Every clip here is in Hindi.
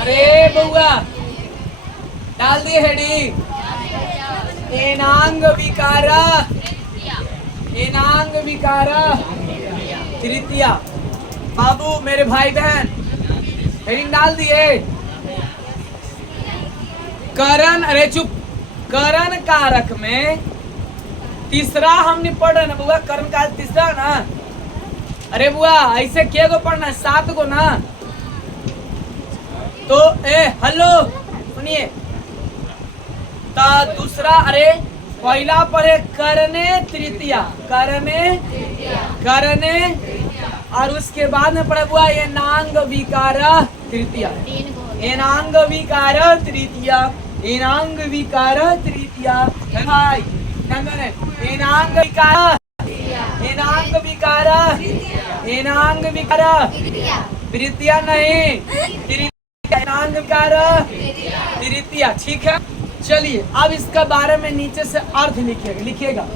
अरे बउआ डाल दिए हेडिंग। एनांग विकारा, एनांग विकारा तृतीया। बाबू मेरे भाई बहन हेडिंग डाल दिए। करण, अरे चुप, करण कारक में तीसरा हमने पढ़ रहे ना बुआ, करण कारक तीसरा ना। अरे बुआ ऐसे के गो पढ़ना है, 7 गो ना। तो हेलो सुनिए, तो दूसरा, अरे पहला पढ़े करने तृतीया, करने करने, और उसके बाद में पढ़े बुआ एनांग विकार तृतीया, एनांग विकार तृतीया, एनांग विकार तृतीया। भाई एनांग विकार, एनांग विकार, एनांग विकार तृतीया नहीं, एनांग विकार तृतीया। ठीक है, चलिए अब इसका बारे में नीचे से अर्थ लिखिएगा, लिखिएगा।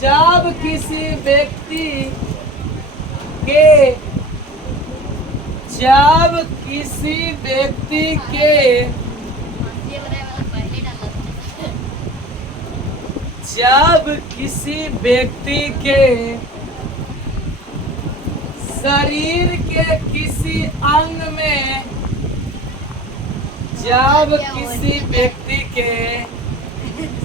जब किसी व्यक्ति के, जब किसी व्यक्ति के, जब किसी व्यक्ति के शरीर के किसी अंग में, जब किसी व्यक्ति के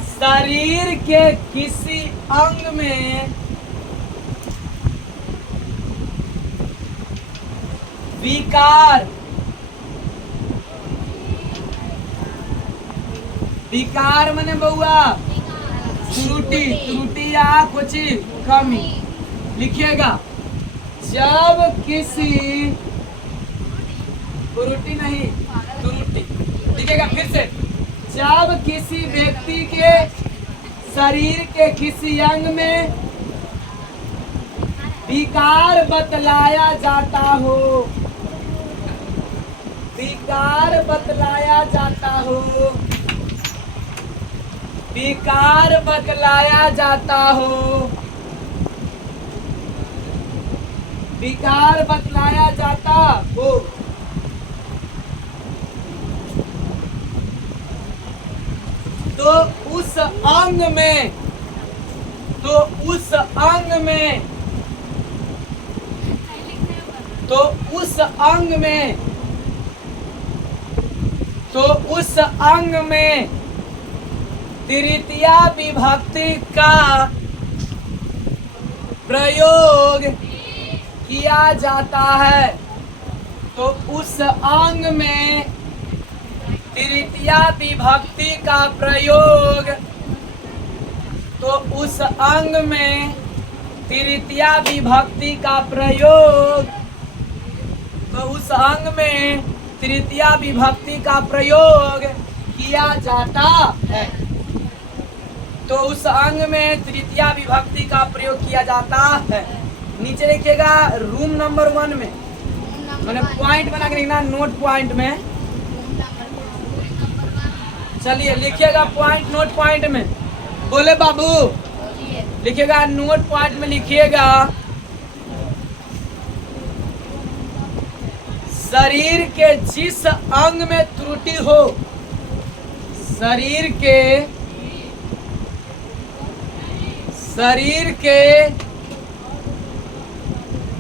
शरीर के किसी अंग में विकार, विकार माने बउआ त्रुटि, त्रुटि या कुछ कमी, लिखिएगा। जब किसी, त्रुटि नहीं त्रुटि, लिखिएगा फिर से। जब किसी व्यक्ति के शरीर के किसी अंग में विकार बतलाया जाता हो, विकार बतलाया जाता हो, विकार बतलाया जाता हो, विकार बतलाया जाता हो, तो उस अंग में, तो उस अंग में, तो उस अंग में, तो उस अंग में तृतीया विभक्ति का प्रयोग किया जाता है। तो उस अंग में तृतीया विभक्ति का प्रयोग, तो उस अंग में तृतीया विभक्ति का प्रयोग, तो उस अंग में तृतीया विभक्ति का प्रयोग किया जाता है। तो उस अंग में तृतीया विभक्ति का प्रयोग किया जाता है। नीचे लिखिएगा रूम नंबर 1 में, मैंने पॉइंट बना के लिखना, नोट पॉइंट में। चलिए लिखिएगा पॉइंट, नोट पॉइंट में। बोले बाबू, लिखिएगा नोट पॉइंट में, लिखिएगा शरीर के जिस अंग में त्रुटि हो, शरीर के, शरीर के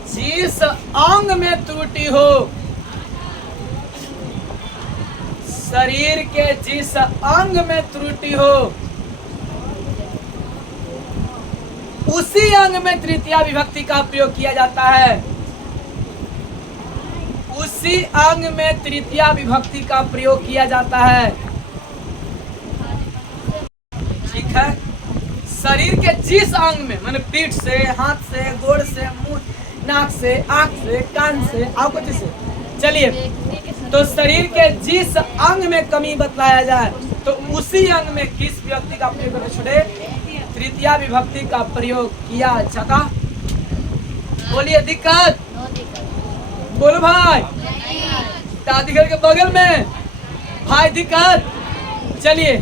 जिस अंग में त्रुटि हो, शरीर के जिस अंग में त्रुटि हो, उसी अंग में तृतीया विभक्ति का प्रयोग किया जाता है। उसी अंग में तृतीया विभक्ति का प्रयोग किया जाता है। ठीक है, शरीर के जिस अंग में, माने पीठ से, हाथ से, गोड़ से, मुंह, नाक से, आंख से, कान से, और कुछ से। चलिए, तो शरीर के जिस अंग में कमी बतलाया जाए, तो उसी अंग में किस व्यक्ति का प्रयोग करना छुड़े, तृतीया विभक्ति का प्रयोग किया जाता। बोलिए दिक्कत, बोलो भाई, दादी घर के बगल में भाई दिक्कत। चलिए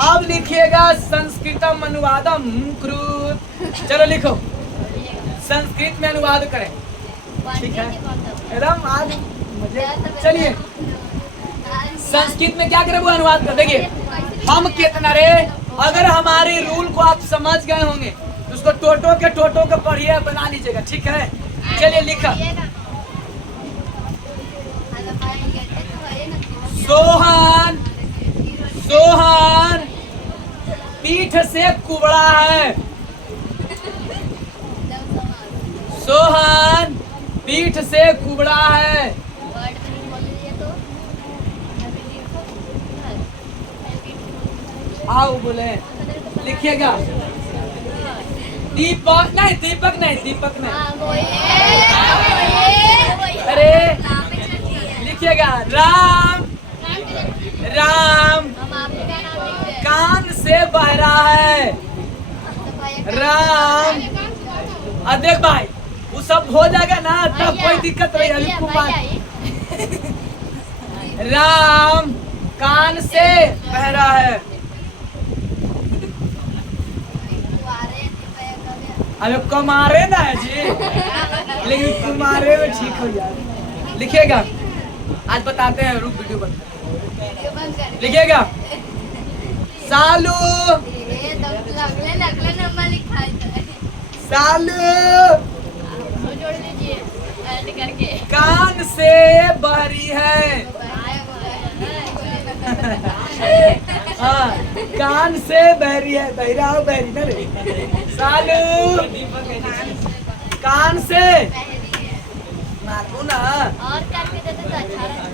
अब लिखिएगा संस्कृतम अनुवादम कृत, चलो लिखो संस्कृत में अनुवाद करें। ठीक है, एकदम आज मुझे चलिए संस्कृत में क्या करें वो अनुवाद कर। देखिए हम कितना रे, अगर हमारे रूल को आप समझ गए होंगे तो उसको टोटो के पढ़िए, बना लीजिएगा। ठीक है, चलिए लिखा। सोहन सोहन पीठ से कुबड़ा है। सोहन पीठ से कुबड़ा है। आओ बोले, लिखिएगा। दीपक नहीं, दीपक नहीं, दीपक नहीं। अरे लिखिएगा, राम राम कान से बहरा है। राम, देख भाई वो सब हो जाएगा ना, तब कोई दिक्कत नहीं। अभी कुमार राम कान से बहरा है। अरे कुमारे ना है जी, लेकिन कुमारे में ठीक हो जाए। लिखिएगा, आज बताते हैं, रुक वीडियो बंद लिखिएगा। सालू सालू कान से बहरी है। हाँ, कान से बहरी है। बहरा हो, बहरी ना रे। सालू कान से मारू ना, और करके देते तो अच्छा रहता।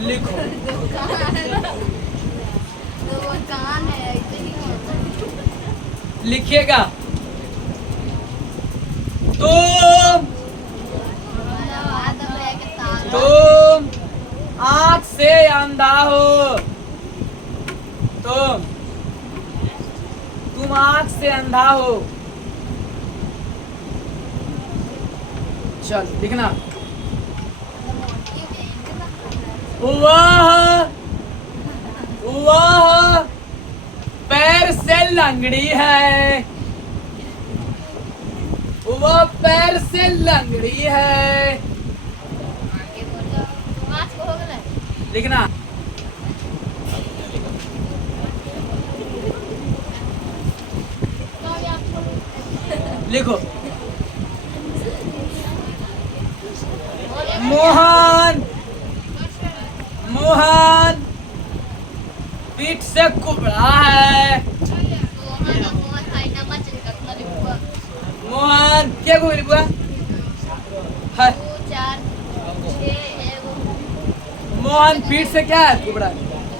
लिखो। तो वो कान है, ऐसे नहीं होता। लिखिएगा, तुम आँख से अंधा हो। तुम आँख से अंधा हो। चल लिखना। वह पैर से लंगड़ी है। वह पैर से लंगड़ी है। लिखना। लिखो, मोहन मोहन पीठ से कुबड़ा है। मोहन क्या को लिखा है? मोहन पीठ से क्या है? कुबड़ा।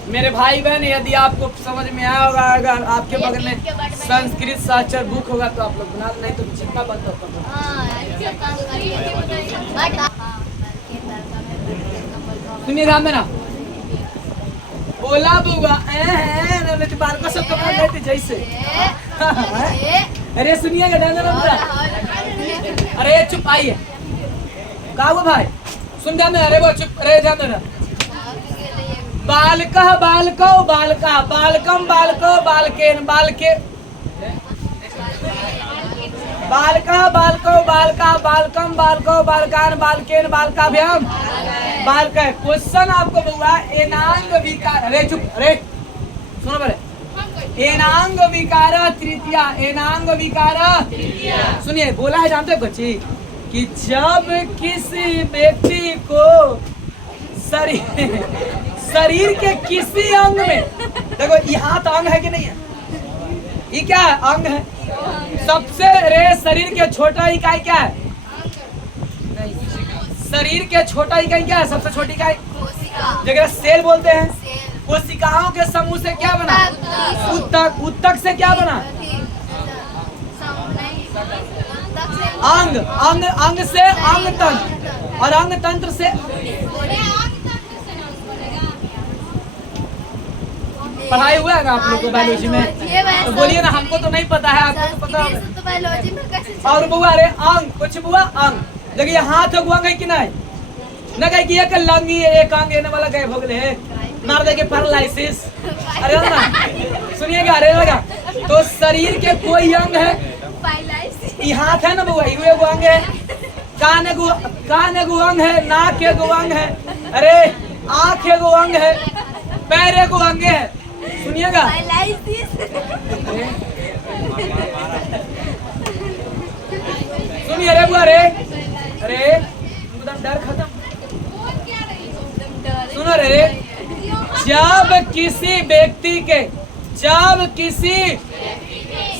मेरे भाई बहन, यदि आपको समझ में आया होगा, अगर आपके बगल में संस्कृत साक्षर बुक होगा तो आप लोग बना, नहीं तो जितना बनता होगा। सुनिए ध्यान देना। बोला बुआ बाल का सब कपड़ा लेते जैसे। अरे सुनिएगा, ध्यान देना। अरे चुप आइए, का हुआ भाई? सुन ध्यान देना। अरे वो चुप, अरे ध्यान देना। बालकः बालको बालका बालकम बालको बालकेन बालके बालकः बालको बालका बालकम बालको बालकान बालकेन बालकाभ्याम बालक। क्वेश्चन आपको हुआ एनांग विकार। अरे चुप, अरे सुनो पहले। एनांग विकार तृतीया। एनांग विकार सुनिए, बोला है जानते हो बच्ची कि जब किसी व्यक्ति को शरीर के किसी अंग में, देखो यहाँ तो अंग है कि नहीं है? ये क्या है? अंग है। सबसे शरीर के छोटा इकाई क्या है? शरीर के छोटा इकाई क्या है? सबसे छोटी इकाई जगह सेल बोलते हैं। कोशिकाओं के समूह से क्या बना? उत्तक। उत्तक से क्या बना? अंग। अंग अंग से अंग तंत्र, और अंग तंत्र से पढ़ाई हुआ है ना आप लोग को बायोलॉजी में? तो बोलिए ना, हमको तो नहीं पता है, आपको तो पता है। और बुआ अरे अंग, कुछ बुआ अंग देखिए, हाथ अंग है कि नहीं? न कहे कि एक लंगी एक अंग एने वाला गए भोगले है, मार दे के पैरालिसिस। अरे ना सुनिएगा, अरे लगा तो शरीर के कोई अंग है ये हाथ है ना बउआ, ये एगो अंग है। कान एगो अंग है, नाक एगो अंग है, अरे आँख एगो अंग है, पैर एगो अंग है। सुनिएगा, I like this. सुनिए रे बुआ रे, अरे एकदम डर खत्म। सुनो रे, जब किसी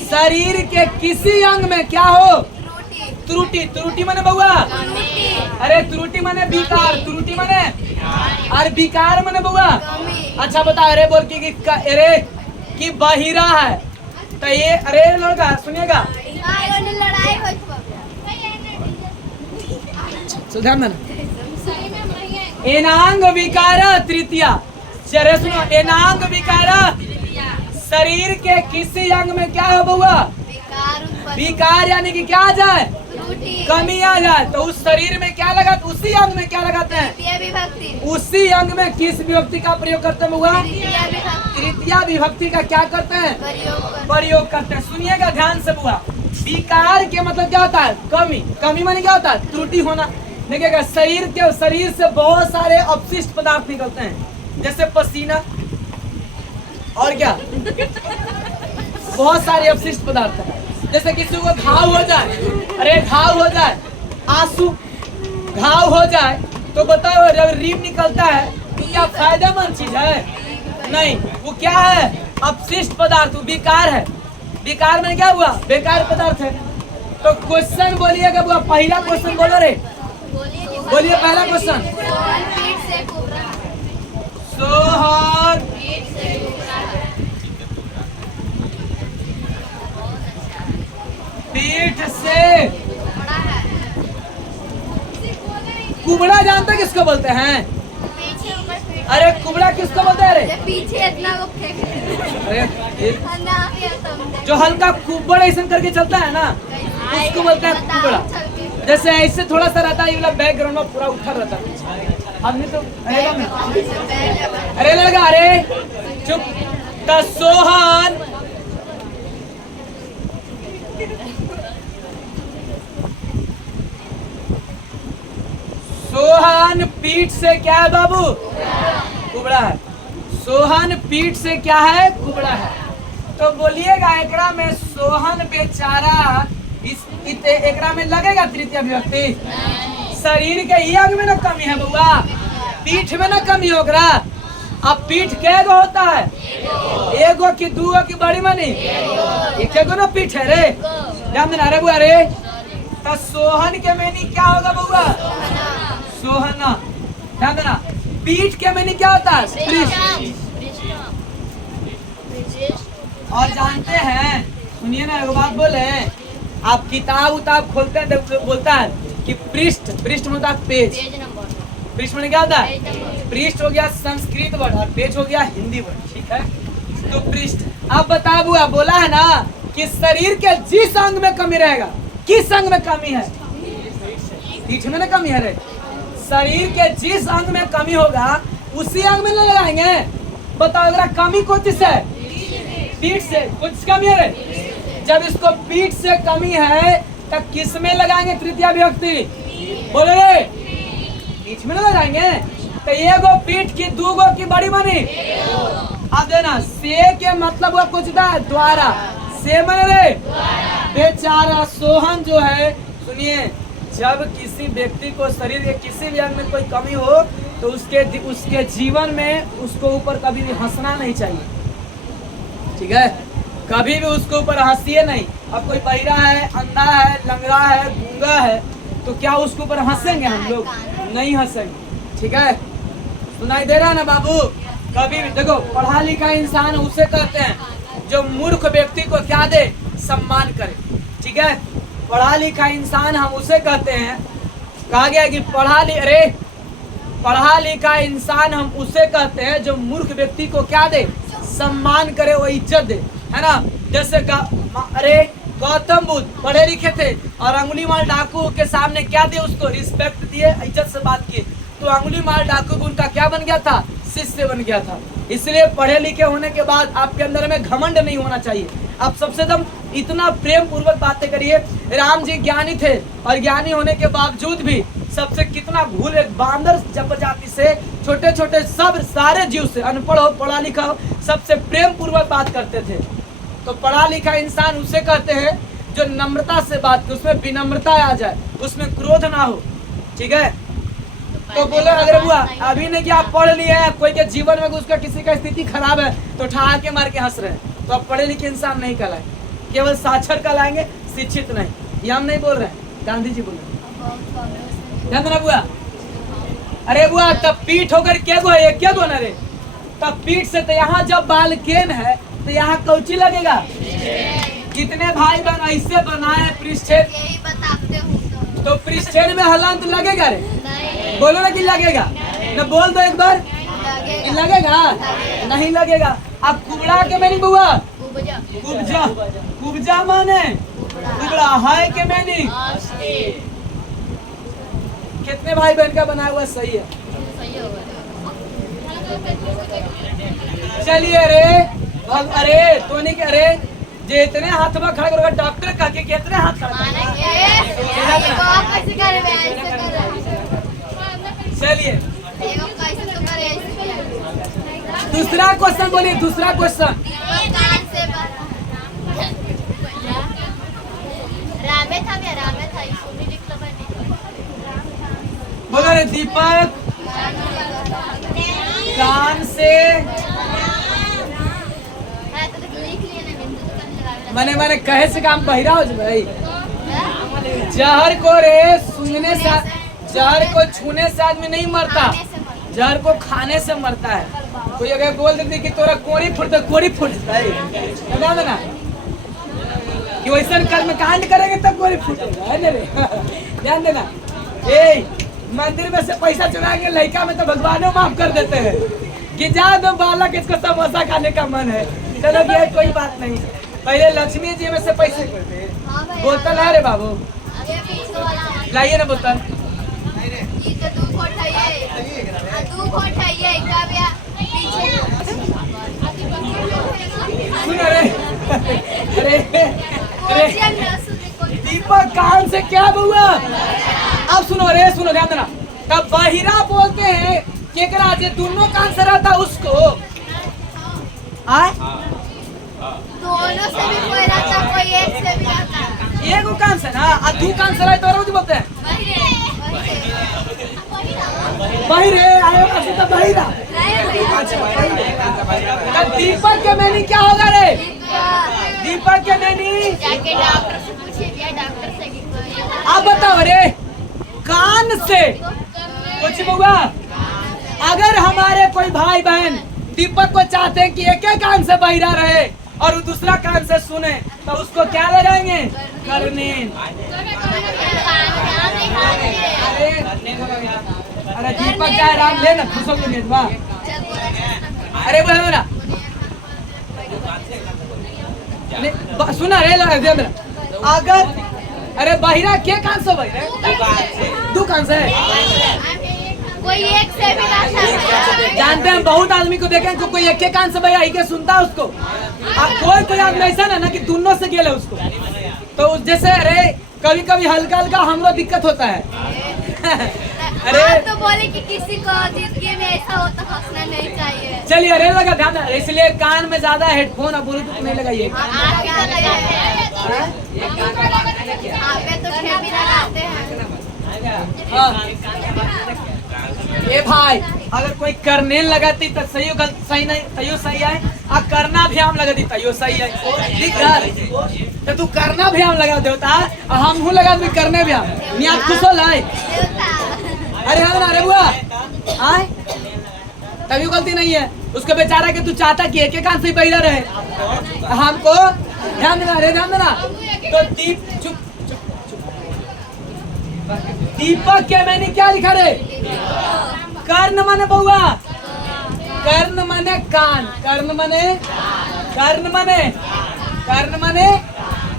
शरीर के किसी अंग में क्या हो त्रुटि माने बउआ, अरे त्रुटि माने विकार, त्रुटि माने और विकार माने बउआ। अच्छा बता, अरे बोल कि अरे कि बहिरा है तो ये, अरे लड़का सुनिएगा, सुधार ना एनांग विकार तृतीया। चले सुनो, एनांग विकार शरीर के किसी अंग में क्या हो बउआ, विकार यानी कि क्या आ जाए, कमी आ जाए, तो उस शरीर में क्या लगा, उसी अंग में क्या लगाते हैं, उसी अंग में किस विभक्ति का प्रयोग करते हैं बउआ, तृतीया विभक्ति का क्या करते हैं, प्रयोग करते हैं। सुनिएगा ध्यान से बुआ, विकार के मतलब क्या होता है, कमी। कमी माने क्या होता है, त्रुटि होना। देखिएगा, शरीर से बहुत सारे अपशिष्ट पदार्थ निकलते हैं, जैसे पसीना और क्या, बहुत सारे अपशिष्ट पदार्थ हैं। जैसे किसी को घाव हो जाए, अरे घाव हो जाए, आंसू घाव हो जाए, तो बताओ जब रीम निकलता है तो क्या फायदेमंद चीज है, नहीं, वो क्या है, अपशिष्ट पदार्थ, वो बेकार है। बेकार में क्या हुआ, बेकार पदार्थ है। तो क्वेश्चन बोलिएगा बुआ, पहला क्वेश्चन बोलो रे, बोलिए पहला क्वेश्चन। सोहर पीठ से कुबड़ा, जानते किसको बोलते हैं, अरे कुबड़ा किसको बोलते हैं, अरे पीछे इतना वो फेंक, अरे जो हल्का कुबड़ ऐसा करके चलता है ना, उसको बोलते हैं कुबड़ा। जैसे ऐसे थोड़ा सा रहता है, ये वाला बैकग्राउंड में पूरा उठा रहता है। हमने तो अरे लड़का, अरे चुप, का सोहन सोहन पीठ से क्या है बाबू, कुबड़ा है। सोहन पीठ से क्या है, कुबड़ा है। तो बोलिएगा एकरा में सोहन बेचारा, एकरा में लगेगा तृतीया विभक्ति, शरीर के ही अंग में ना कमी है बउआ, पीठ में ना कमी होगा। अब पीठ कैगो होता है, एगो की दूगो की बड़ी मानी, एक एगो ना पीठ है रे, ध्यान देना रे बुआ रे। तो सोहन के मैनी क्या होगा बउआ, सोहना, ध्यान देना। पीठ के मैनी क्या होता है, पृष्ठ। और जानते हैं, सुनिए ना एक बात बोले, आप किताब उताब खोलते हैं तो बोलता है कि पृष्ठ, पृष्ठ होता है पेज, पृष्ठ में क्या होता है, पृष्ठ हो गया संस्कृत वर्ड और पेज हो गया हिंदी वर्ड, ठीक है। तो पृष्ठ, अब बता बुआ, बोला है ना कि शरीर के जिस अंग में कमी रहेगा, किस अंग में कमी है, पीठ में ना कमी है रे। शरीर के जिस अंग में कमी होगा उसी अंग में लगाएंगे। बताओ अगर कमी कौन से, पीठ से, कुछ कमी है रे। जब इसको पीठ से कमी है तब किस में लगाएंगे तृतीया विभक्ति, बोले रे, पीठ में ना लगाएंगे। तो एगो पीठ की दूगो की बड़ी बनी। अब देना, से के मतलब हुआ कुछ द्वारा, से मन रे बेचारा सोहन जो है। सुनिए, जब किसी व्यक्ति को शरीर के किसी भी अंग में कोई कमी हो तो उसके जीवन में उसको ऊपर कभी भी हंसना नहीं चाहिए, ठीक है। कभी भी उसके ऊपर हंसिए नहीं। अब कोई बहिरा है, अंधा है, लंगड़ा है, गूंगा है, तो क्या उसके ऊपर हंसेंगे हम लोग, नहीं हंसेंगे, ठीक है। सुनाई दे रहा है ना बाबू। कभी भी देखो, पढ़ा लिखा इंसान उसे कहते हैं जो मूर्ख व्यक्ति को क्या दे, सम्मान करे, ठीक है। पढ़ा लिखा इंसान हम उसे कहते हैं, कहा गया कि पढ़ा लिखा इंसान हम उसे कहते हैं जो मूर्ख व्यक्ति को क्या दे, सम्मान करे, वो इज्जत दे, है ना। जैसे अरे गौतम बुद्ध पढ़े लिखे थे और अंगुली मार डाकू के सामने क्या दिए, उसको रिस्पेक्ट दिए, इज्जत से बात की, तो अंगुली मार डाकू उनका क्या बन गया था, शिष्य बन गया था। इसलिए पढ़े लिखे होने के बाद आपके अंदर में घमंड नहीं होना चाहिए। आप सबसे एकदम इतना प्रेम पूर्वक बातें करिए। राम जी ज्ञानी थे और ज्ञानी होने के बावजूद भी सबसे कितना भूल, एक बांदर जाति से छोटे छोटे सब सारे जीव से, अनपढ़ हो पढ़ा लिखा हो, सबसे प्रेम पूर्वक बात करते थे। तो पढ़ा लिखा इंसान उसे कहते हैं जो नम्रता से बात करे, उसमें विनम्रता आ जाए, उसमें क्रोध ना हो। ठीक है, तो बोले अगर बुआ अभी नहीं कि आप पढ़ लिए हैं, कोई के जीवन में उसका किसी का स्थिति खराब है तो ठहा के मार के हंस रहे हैं, तो आप पढ़े लिखे इंसान नहीं कहलाए, केवल साक्षर कहलाएंगे, शिक्षित नहीं। ये हम नहीं बोल रहे हैं, गांधी जी बोल रहे हैं। ना बुआ, अरे बुआ तब पीठ होकर क्या गो है, क्या गो ना रे, तब पीठ से तो यहाँ जब बाल केन है तो यहाँ कौची लगेगा। कितने भाई बहन ऐसे बनाए पृष्ठेद, यही बताते हूँ तो पृष्ठेद में हलांत लगेगा रे, नहीं बोलो ना कि लगेगा, ना बोल दो एक बार कि लगेगा, नहीं लगेगा। अब कुबड़ा के मैंने बुआ, कुब्जा, कुब्जा माने कुबड़ा है के मैंने, कितने भाई बहन का बनाया हुआ सही है। चलिए अरे तो नहीं, अरे जे इतने हाथ में खड़ा करोगे डॉक्टर का के कितने हाथ खड़ा चलिए दूसरा क्वेश्चन बोलिए, दूसरा क्वेश्चन। बोलो रे दीपक कान से मैंने कहे से काम बहिरा हो भाई। जहर को रे सूंघने से, जहर को छूने से आदमी नहीं मरता, जहर को खाने से मरता है। कोई अगर बोल देती कि तोरा कोड़ी फुटता, कोड़ी फुटता है ना कि वैसा कर्म कांड करेंगे तब कोड़ी फुटेगा, है ना रे। ध्यान देना, ए मंदिर में से पैसा चुराएंगे लड़का में तो भगवानों माफ कर देते हैं कि जा दो बालक इसको समोसा खाने का मन है, चलो ये कोई बात नहीं। पहले लक्ष्मी जी में से पैसे बोतल है रे बाबू, लाइए ना बोतल। सुन अरे अरे अरे दीपक कान से क्या बुआ। अब सुनो रे, सुनो ध्यान देना। तब बहिरा बोलते हैं केकरा जे दोनों कान से रहता उसको, आए दोनों से भी कोई रहता, कोई एक से भी रहता। एगो कान से ना, आ दू कान से रहे तो रोज बोलते हैं बहिरे आए तो बहिरा। तब दीपक के मैनी क्या होगा रे, दीपक के मैनी जाके डॉक्टर से पूछिए, भैया डॉक्टर से कि कोई। आप बताओ रे कान से कुछ बुआ। अगर हमारे कोई भाई बहन दीपक को चाहते हैं कि एक एक कान से बहिरा रहे और वो दूसरा कान से सुने तो उसको क्या लगाएंगे, करनेन। अरे दीपक क्या राम ले ना खुशो के अरे बोलो ना सुना रे अगर अरे बहिरा के कान से बहिरा, दो कान से कोई एक से भी रहता है। जानते हैं बहुत आदमी को देखें जो कोई एक के कान से भैया ही के सुनता है उसको। अब कोई आदमी ऐसा ना कि दोनों से गेले उसको, तो जैसे अरे कभी कभी हल्का हल्का हमको दिक्कत होता है। अरे तो बोले कि किसी को जिंदगी में ऐसा हो तो हंसना नहीं चाहिए। चलिए अरे लगा ध्यान, इसलिए कान में ज्यादा हेडफोन और ब्लूटूथ नहीं लगाइए। ए भाई अगर कोई करने लगाती तो सही गलत सही नहीं तयो सही है, आ करना भी हम लगाती तयो सही है। तो तू करना भी हम लगा देता, हम हूँ लगा भी करने भी हम नियात खुश हो लाए। अरे हाँ अरे बुआ आए तभी गलती नहीं है उसको बेचारा कि तू चाहता कि एक कान से बहिरा रहे। हमको ध्यान देना रे, ध्यान देना। तो चुप दीपक के मैंने क्या लिखा रे, कर्ण माने बउआ, कर्ण माने कान, कर्ण माने कर्ण माने कर्ण माने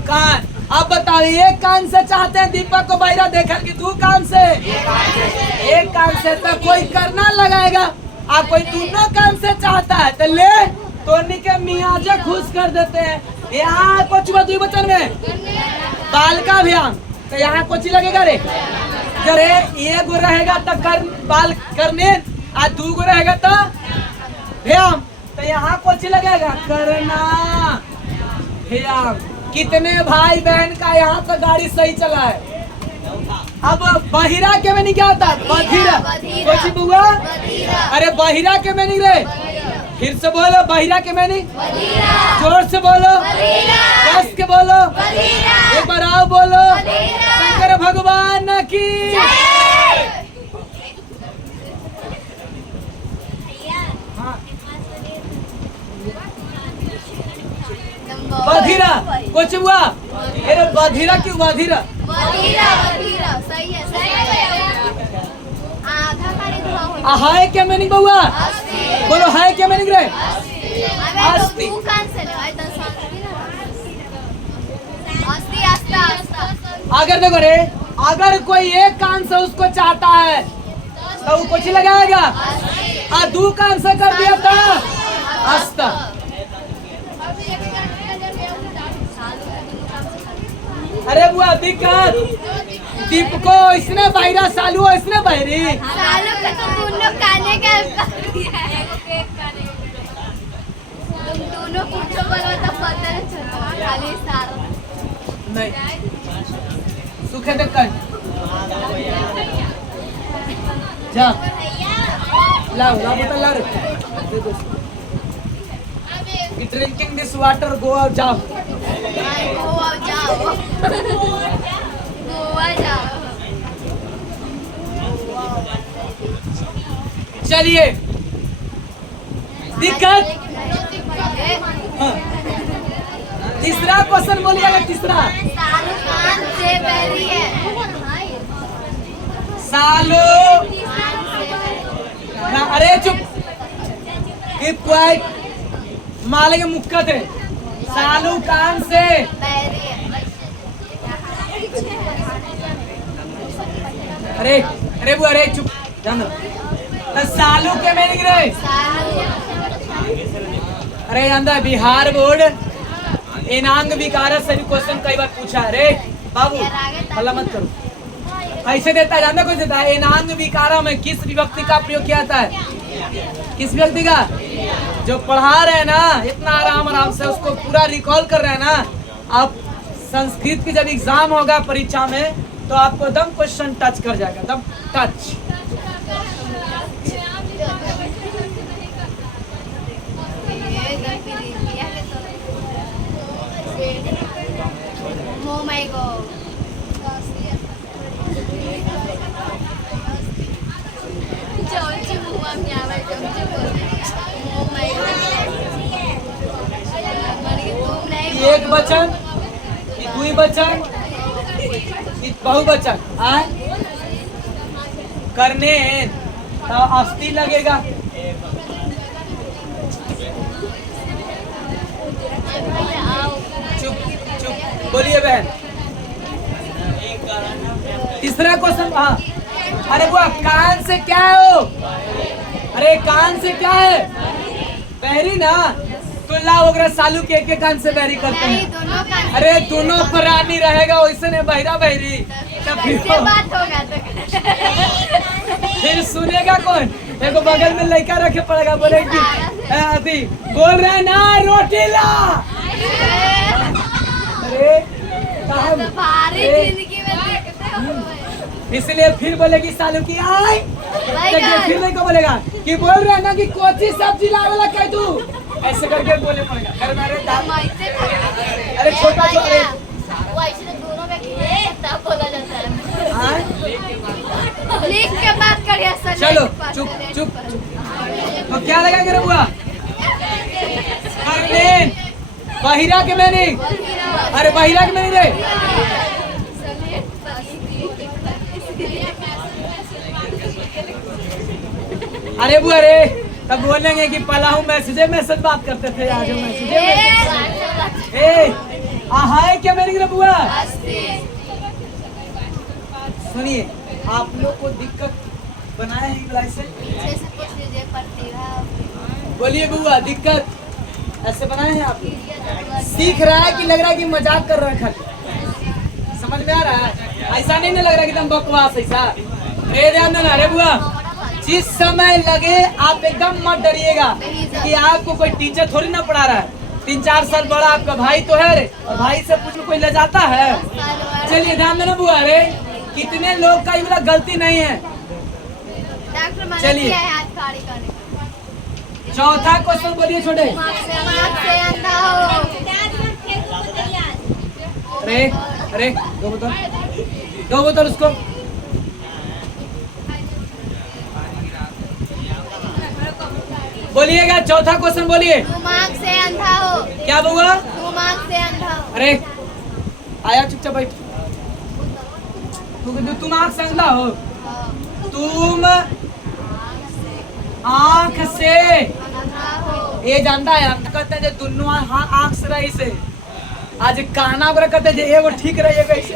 कान। अब बताओ एक कान से चाहते हैं दीपक को बहिरा देखा कि दो कान से, एक कान से तो कोई करना लगाएगा, आप कोई दोनों कान से चाहता है तो ले तो के मियाजे खुश कर देते हैं। यहाँ कुछ बात हुई बच्चन में बाल का अभियान तो यहाँ कुछ लगेगा रे जरे एक गो रहेगा तो कर बाल करने आ दू गो रहेगा तो व्यायाम तो यहाँ कुछ लगेगा करना व्यायाम। कितने भाई बहन का यहाँ तो गाड़ी सही चला है। अब बहिरा के में नहीं क्या होता बधिरा कुछ बुआ अरे बहिरा के में नहीं रे फिर से बोलो बहिरा के में नहीं जोर से बोलो कस के बोलो एक बार आओ बोलो शंकर भगवान की बधिरा कुछ हुआ अरे बधिरा क्यों बधिरा सही है आधा पानी धुआ हो हाय क्या मैंने बउआ बोलो हाय क्या मैंने रे अस्ति तू कैंसिल है तो सांस्ती ना अस्ति आस्ता आस्ता अगर देखो रे अगर कोई एक कान से उसको चाहता है तो वो कुछ लगाएगा आ दू कान से कर दिया था आस्था अरे बुआ दिक्कत दीप को इसने बहिरा सालू इसने बहरी सालू का तो दोनों काने का तुम दोनों पूछो बोलो तो पता नहीं चलता खाली सारा नहीं सुखे देख कर जा लाओ लाओ बता लाओ देखो drinking this water go out जाओ गोवा जाओ गोवा जाओ चलिए दिक्कत हाँ। तीसरा क्वेश्चन बोलिएगा तीसरा शाहरुख खान से बहरी है सालो ना अरे चुप कीप क्वाइट माले के मुक्का थे सालू कान से बहरी है अरे अरे वो अरे चुप जान दो तो सालू के में नहीं गिरे अरे अंदर बिहार बोर्ड इनांग विकार से भी क्वेश्चन कई बार पूछा है रे बाबू हल्ला मत करो ऐसे देता है जानते कुछ देता है इनांग विकारा में किस विभक्ति का प्रयोग किया जाता है किस विभक्ति का जो पढ़ा रहे हैं ना इतना आराम आराम से उसको पूरा रिकॉल कर रहे हैं ना अब संस्कृत की जब एग्जाम होगा परीक्षा में तो आपको एकदम क्वेश्चन टच कर जाएगा एकदम टच Oh my god. एक वचन दुई वचन बहुवचन करने तो अस्थि लगेगा चुप चुप बोलिए बहन तीसरा क्वेश्चन हाँ अरे वो कान से क्या है वो अरे कान से क्या है बहरी ना तो ला वगैरह सालू के एक कान से बहरी करते हैं अरे दोनों प्राणी रहेगा वैसे ने बहरा बहरी कैसे बात होगा तो फिर सुनेगा कौन एगो बगल में लड़का रखे पड़ेगा बोलेगी अभी बोल रहे ना रोटी ला अरे जिंदगी में देखते हो इसलिए फिर बोलेगी सालू की आई फिर नहीं को बोलेगा कि बोल रहे ना कि कोची सब्जी लावेला कह तू ऐसे करके बोले पड़ेगा घर में अरे छोटा छोटा वो ऐसे दोनों में तब बोला जाता है लिख के बात करिए सर चलो चुप चुप तो क्या लगाएंगे रे बुआ करनेन बहिरा के मैंने अरे बहिरा के मैंने रे अरे बुआ रे तब बोलेंगे कि पहला हूँ मैसेज बात करते थे आज हम मैसेज हाय क्या मैंने बुआ सुनिए आप लोग को दिक्कत बनाए हैं से बोलिए बुआ दिक्कत ऐसे बनाए हैं आप? सीख रहा है कि लग रहा है कि मजाक कर रहा है खाली? समझ में आ रहा है? ऐसा नहीं ना लग रहा है कि एकदम बकवास ऐसा? अरे ध्यान देना रे बुआ, जिस समय लगे आप एकदम मत डरिएगा कि आपको कोई टीचर थोड़ी ना पढ़ा रहा है। 3-4 साल बड़ा आपका भाई तो है रे, और भाई से पूछ कोई ले जाता है? चलिए ध्यान देना बुआ रे, कितने लोग का ये गलती नहीं है। चलिए चौथा क्वेश्चन बोलिए छोटे। अरे अरे दो बोतल उसको। बोलिएगा चौथा क्वेश्चन बोलिए। तुम आँख से अंधा हो। क्या बुआ? तुम आँख से अंधा हो। अरे आया चुपचाप बैठ। तुम आँख से अंधा हो? तुम आँख से ये जानता है, हम कहते हैं दोनों आँख से रही से आज कहना वगैरह कहते हैं एगो ठीक रही कैसे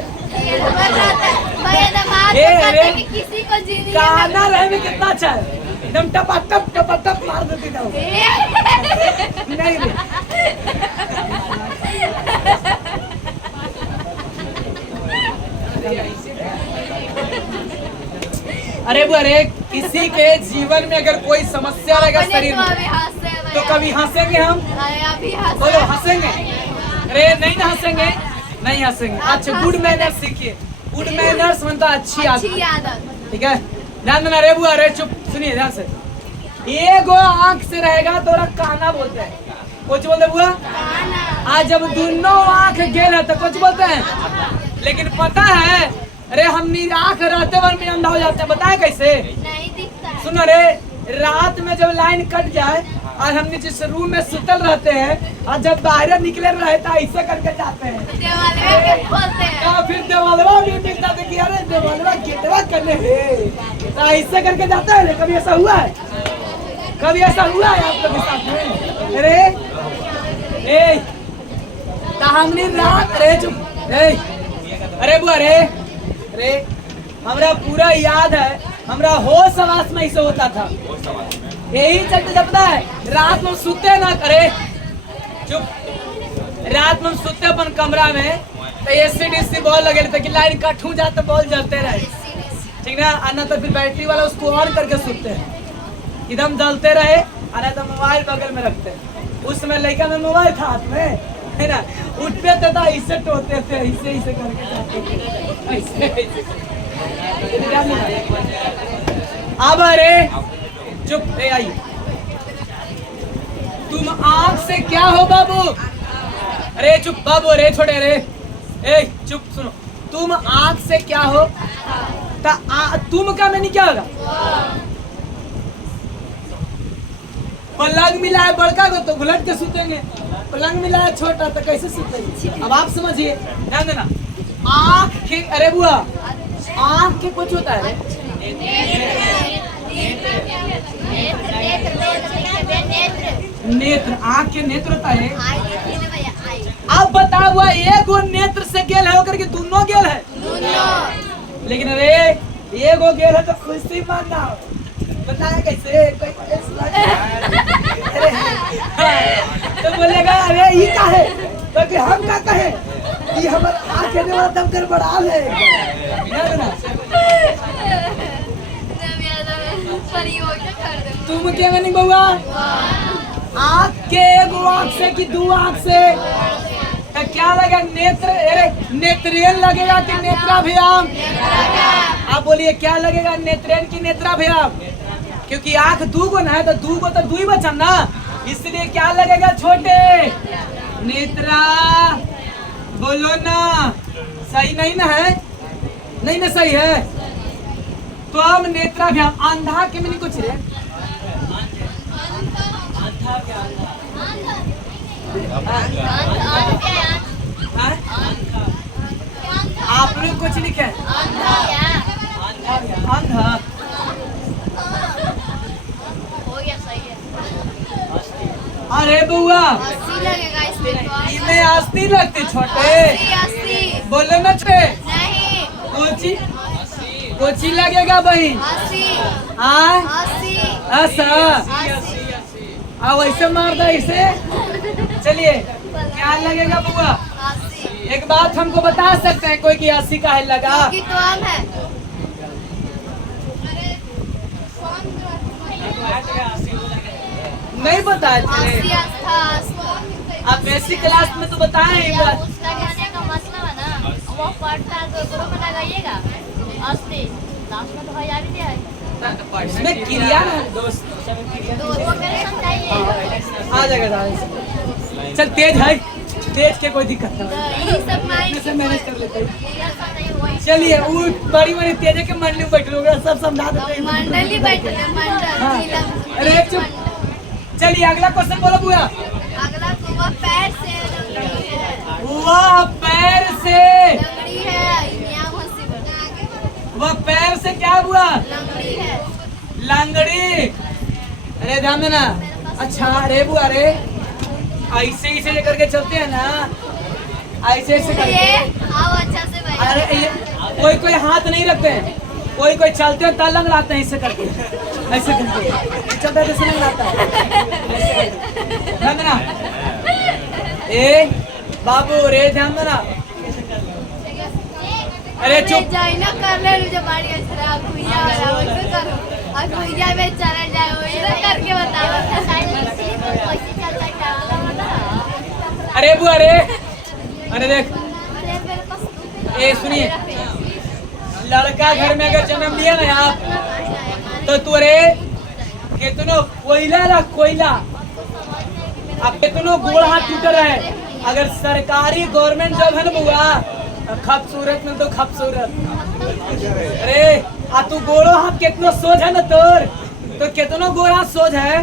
कहना रहे में कितना अच्छा है, एकदम टपाटप मार देती था नहीं रे। अरे वो अरे किसी के जीवन में अगर कोई समस्या रहेगा शरीर में तो कभी हंसेंगे हम? बोलो हंसेंगे? अरे नहीं ना हंसेंगे, नहीं हंसेंगे। अच्छा गुड मैनर्स सीखिए। गुड मैनर्स मतलब अच्छी आदत, ठीक है? ध्यान देना रे बुआ। अरे चुप सुनिए ध्यान से। एगो आँख से रहेगा तो काना बोलते हैं। कुछ बोलते बुआ? आज जब दोनों आँख गेल है तो कुछ बोलते हैं। लेकिन पता है अरे हम आँख रहते बार में अंधा हो जाते हैं, बताए कैसे? नहीं दिखता। सुनो रे, रात में जब लाइन कट जाए और हम जिस रूम में सुतल रहते हैं और जब बाहर निकले रहे तो ऐसे करके जाते हैं फिर देवालवा भी मिलता था कि अरे देवालवा गेटवा करने तो ऐसे करके जाता है। कभी ऐसा हुआ है? कभी ऐसा हुआ है आप लोग के साथ में? अरे ए हमने रात अरे चुप अरे बुआ अरे हमरा पूरा याद है, हमरा होश आवास में ऐसे होता था। यही चलते जब पता है रात में सुते ना करे चुप, रात में सुते अपन कमरा में तो एसी बॉल लगे ताकि लाइन कट हो जाते बॉल जलते रहे, ठीक ना? आना तो फिर बैटरी वाला उसको ऑन करके सुनते हैं, एकदम जलते रहे। आना तो मोबाइल बगल में रखते हैं। उस समय लड़का में मोबाइल था हाथ में, है ना? उठते थे तो ऐसे टोते थे, ऐसे करके जाते थे। अब अरे चुप आइए। तुम आँख से क्या हो बाबू? अरे चुप बाबू, अरे छोटे अरे चुप सुनो। तुम आँख से क्या हो? तुम का मैंने क्या होगा? पलंग मिलाया बड़का को तो घुलट के सुतेंगे, पलंग मिलाया छोटा तो कैसे सुतेंगे? अब आप समझिए, ध्यान देना। आँख के अरे बुआ आँख के कुछ होता है नेत्र, आँख के नेत्र होता है। अब बता हुआ एगो नेत्र से गेल है होकर के दोनों गेल है, लेकिन अरे एगो गेल है तो खुशी मानना बताया कैसे? तो बोलेगा अरे ये का है तो कि हम का कहे कि हमारे आँखें वाला दम कर बढ़ा ले। तुम क्या मैंने बउआ आँख के एगो आँख से कि दो आँख से तो क्या लगा? नेत्र अरे नेत्रेन लगेगा कि नेत्राभियाम? आप बोलिए क्या लगेगा, नेत्रेन की नेत्राभियाम? क्योंकि आँख दूगो ना है तो दूगो तो दू ही बचन ना, इसलिए क्या लगेगा छोटे? नेत्रा। बोलो ना, सही नहीं ना है? नहीं ना सही है तो हम नेत्राभियाम। अंधा के मैंने कुछ रे आप लोग कुछ लिखे अंधा अरे बुआ इसमें आस्ती लगती छोटे, बोलो ना छोटे कोची लगेगा बहन? ऐसा अब ऐसे मार दे इसे चलिए क्या लगेगा बुआ? 80 एक बात हमको बता सकते हैं कोई कि 80 का है लगा? क्योंकि तो आम है। नहीं बताए थे 80 था। आप बेसिक क्लास में तो बताए ही या बात। उसका कहने का मतलब है ना, वो पढ़ता है तो ग्रुप में लगाइएगा 80, लास्ट में तो 1000 ही दिया है। इसमें क्रिया है दोस्त, तो वो मेरे समझाइए। आ जाएगा दादा से। चल तेज है, तेज के कोई दिक्कत तो नहीं, ये सब माइंड से मैनेज कर लेते हैं। पूरा समझाइए वही। चलिए वो बड़ी बड़ी तेजे के मंडली में बैठे होगा, सब समझा देते हैं। मंडली बैठे हैं, मंडल हाँ। जिला अरे चुप। मंडल। चलिए अगला क्वेश्चन बोलो बुआ। अगला कुआ पैर से लंगड़ी है। वह पैर से, लंगड़ी है यहाँ हंसी बना। वह पैर से क्या हुआ? लंगड़ी है। लंगड़ी। अरे ध्यान देना। अच्छा अरे बुआ रे, ऐसे ऐसे करके चलते हैं ना, ऐसे ऐसे ये करके। आओ अच्छा से भाई। अरे ये कोई कोई हाथ नहीं रखते हैं, कोई कोई चलते हैं तब लंगड़ाते हैं ऐसे करके, ऐसे करके चलते हैं ऐसे लंगड़ाता है, ऐसे करके। ध्यान देना। ए बाबू रे ध्यान देना। अरे चुप। जाइना कर ले लो जब बारी अच्छा भुइया वाला वैसे करो। और भुइया में चला जाए वैसे करके बताओ। कैसे चलता है? अरे बुआ रे, अरे देख, ए सुनिए, लड़का घर में अगर जन्म लिया ना आप, तो तू रे कितनो कोयला ना कोयला, अब कितनो गोड़ हाथ टूट रहे, अगर सरकारी गवर्नमेंट जॉब है ना बुआ, खूबसूरत में तो खूबसूरत। अरे आ तू गोड़ो हाथ कितनो सोझ है ना तोर, तो कितनो गोड़ हाथ सोझ है।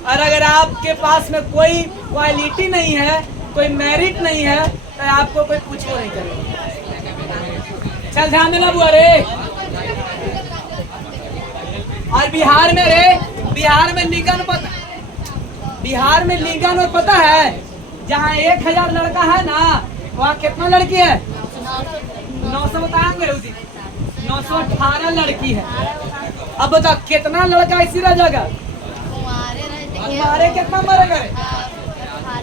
और अगर आपके पास में कोई क्वालिटी नहीं है, कोई मेरिट नहीं है, तो आपको कोई पूछो नहीं करेगा। चल ध्यान देना बुआ रे। और बिहार में रे, बिहार में लिंगन पता, बिहार में लिंगन में पता है, जहाँ 1000 लड़का है ना, वहाँ कितना लड़की है? 900 बताएंगे उसी, 918 लड़की है। अब बताओ कितना लड़का इसी रह जाएगा? हमारे कितना मरेगा?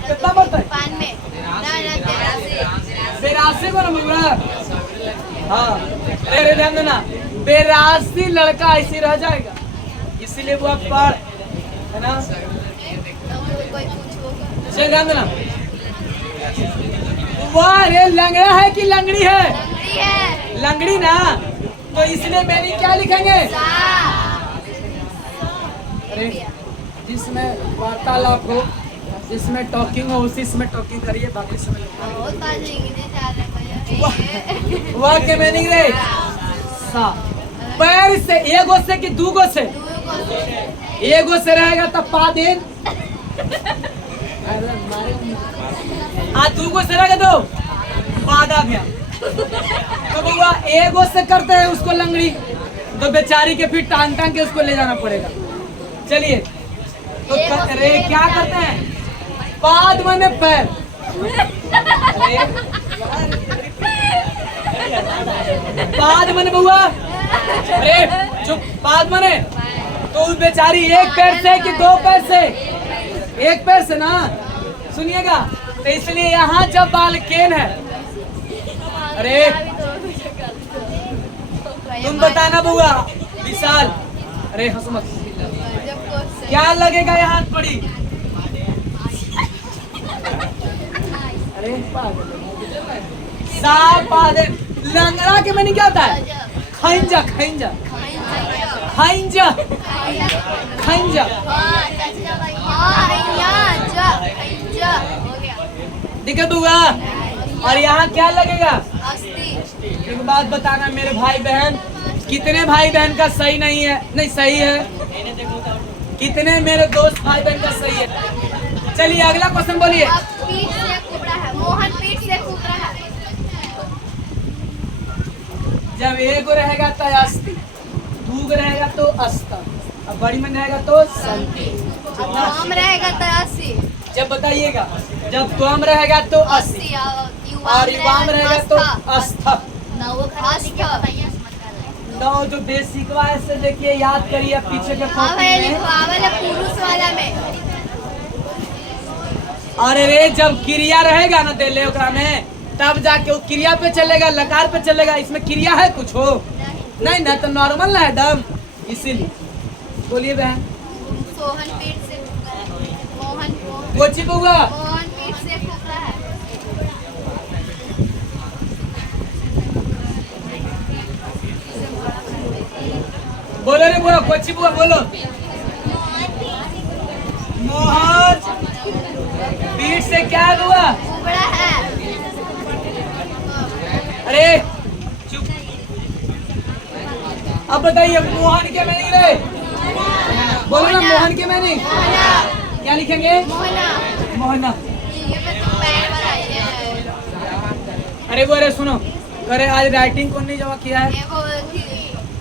कितना मरता है? 82 को ना। हाँ अरे ध्यान देना, 82 लड़का ऐसे रह जाएगा, इसीलिए वो आप पढ़ है ना। चल ध्यान देना। वाह रे लंगड़ा है कि लंगड़ी है? लंगड़ी ना, तो इसलिए मैंने क्या लिखेंगे? अरे जिसमें वार्तालाप हो, जिसमें टॉकिंग हो, उसी में टॉकिंग करिए, बाकी समय वाह के मैंने रे सा पैर से, एगो से कि दूगो से? एगो से रहेगा तब पा दिन, आ दूगो से रहेगा तो पादा भी। तो बउआ एगो से करते हैं उसको लंगड़ी, तो बेचारी के फिर टांग टांग के उसको ले जाना पड़ेगा। चलिए तो अरे क्या करते हैं? पाद माने पैर। पाद माने बउआ, अरे चुप, पाद माने तो उस बेचारी एक पैर से कि दो पैर से? एक पैर से ना, सुनिएगा। तो इसलिए यहाँ जब बालकेन है, अरे तुम बताना बुआ विशाल, अरे हंसो मत, क्या लगेगा यहाँ हाथ पड़ी? अरे लंगड़ा के मैंने क्या होता है? खैंजा खैंजा खैंजा खैंजा। दिक्कत हुआ। और यहाँ क्या लगेगा? एक बात बताना मेरे भाई बहन, कितने भाई बहन का सही नहीं है? नहीं सही है। कितने मेरे दोस्त भाई बहन का सही है? चलिए अगला क्वेश्चन बोलिए। पीठ से कुबड़ा है, मोहन पीठ से कुबड़ा है। जब एक रहेगा तो अस्ति, दूग रहेगा तो अस्ता, अब बड़ी में रहेगा तो संति। कम रहेगा तो 80। जब बताइएगा, जब कम रहेगा तो 80 और युवाम रहेगा तो अस्था। नौ जो बेसिकवा से देखिए, याद करिए पीछे के पुरुष वाला में अरे रे जब क्रिया रहेगा ना देले ओकरा में तब जाके वो क्रिया पे चलेगा, लकार पे चलेगा। इसमें क्रिया है कुछ हो नहीं ना, तो नॉर्मल ना है दम, इसीलिए। बोलिए बहन। सोहन पीठ से फूका है। मोहन कोची बउआ मोहन पीठ से फूका है। बोलो रे बुआ, कोची बुआ बोलो। मोहन पीठ से क्या बुआ? कुबड़ा है। अरे चुप। अब बताइए मोहन के मैनिंग रे, बोलो ना मोहन के मैनिंग मोहना क्या लिखेंगे? मोहना मोहना। ये मैं तो पैर बनाई अरे वो अरे सुनो, अरे आज राइटिंग कौन नहीं जमा किया है? एगो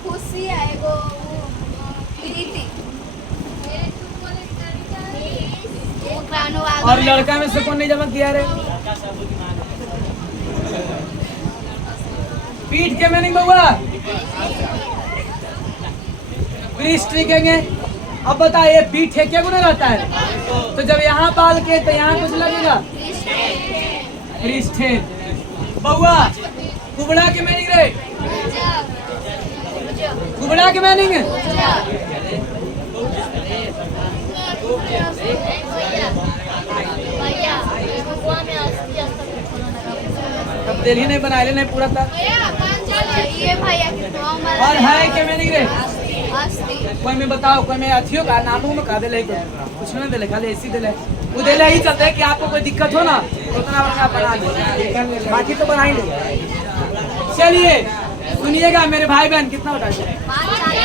खुशी है, एगो प्रीति। और लड़का में से कौन नहीं जमा किया रे? पीठ के मैनिंग बउआ पृष्ठ लिखेंगे। अब बताइए पीठ है क्या गुना रहता है? तो जब यहाँ पाल के तो यहाँ कुछ लगेगा पृष्ठ है। बउआ कुबड़ा के मैनिंग रे, कुबड़ा के मैनिंग अब दिल ही नहीं बनाए नहीं पूरा था। ये भैया कितना और है के मैनिंग रे? आस्ती कोई में बताओ, कोई में अथियो का नामों में का देले कुछ नहीं देले, खाली ऐसी देले। वो देले ही चलते है कि आपको कोई दिक्कत हो ना तो उतना बड़ा बना दे, बाकी तो बना ही दे। चलिए सुनिएगा मेरे भाई बहन, कितना बताइए? 5 साल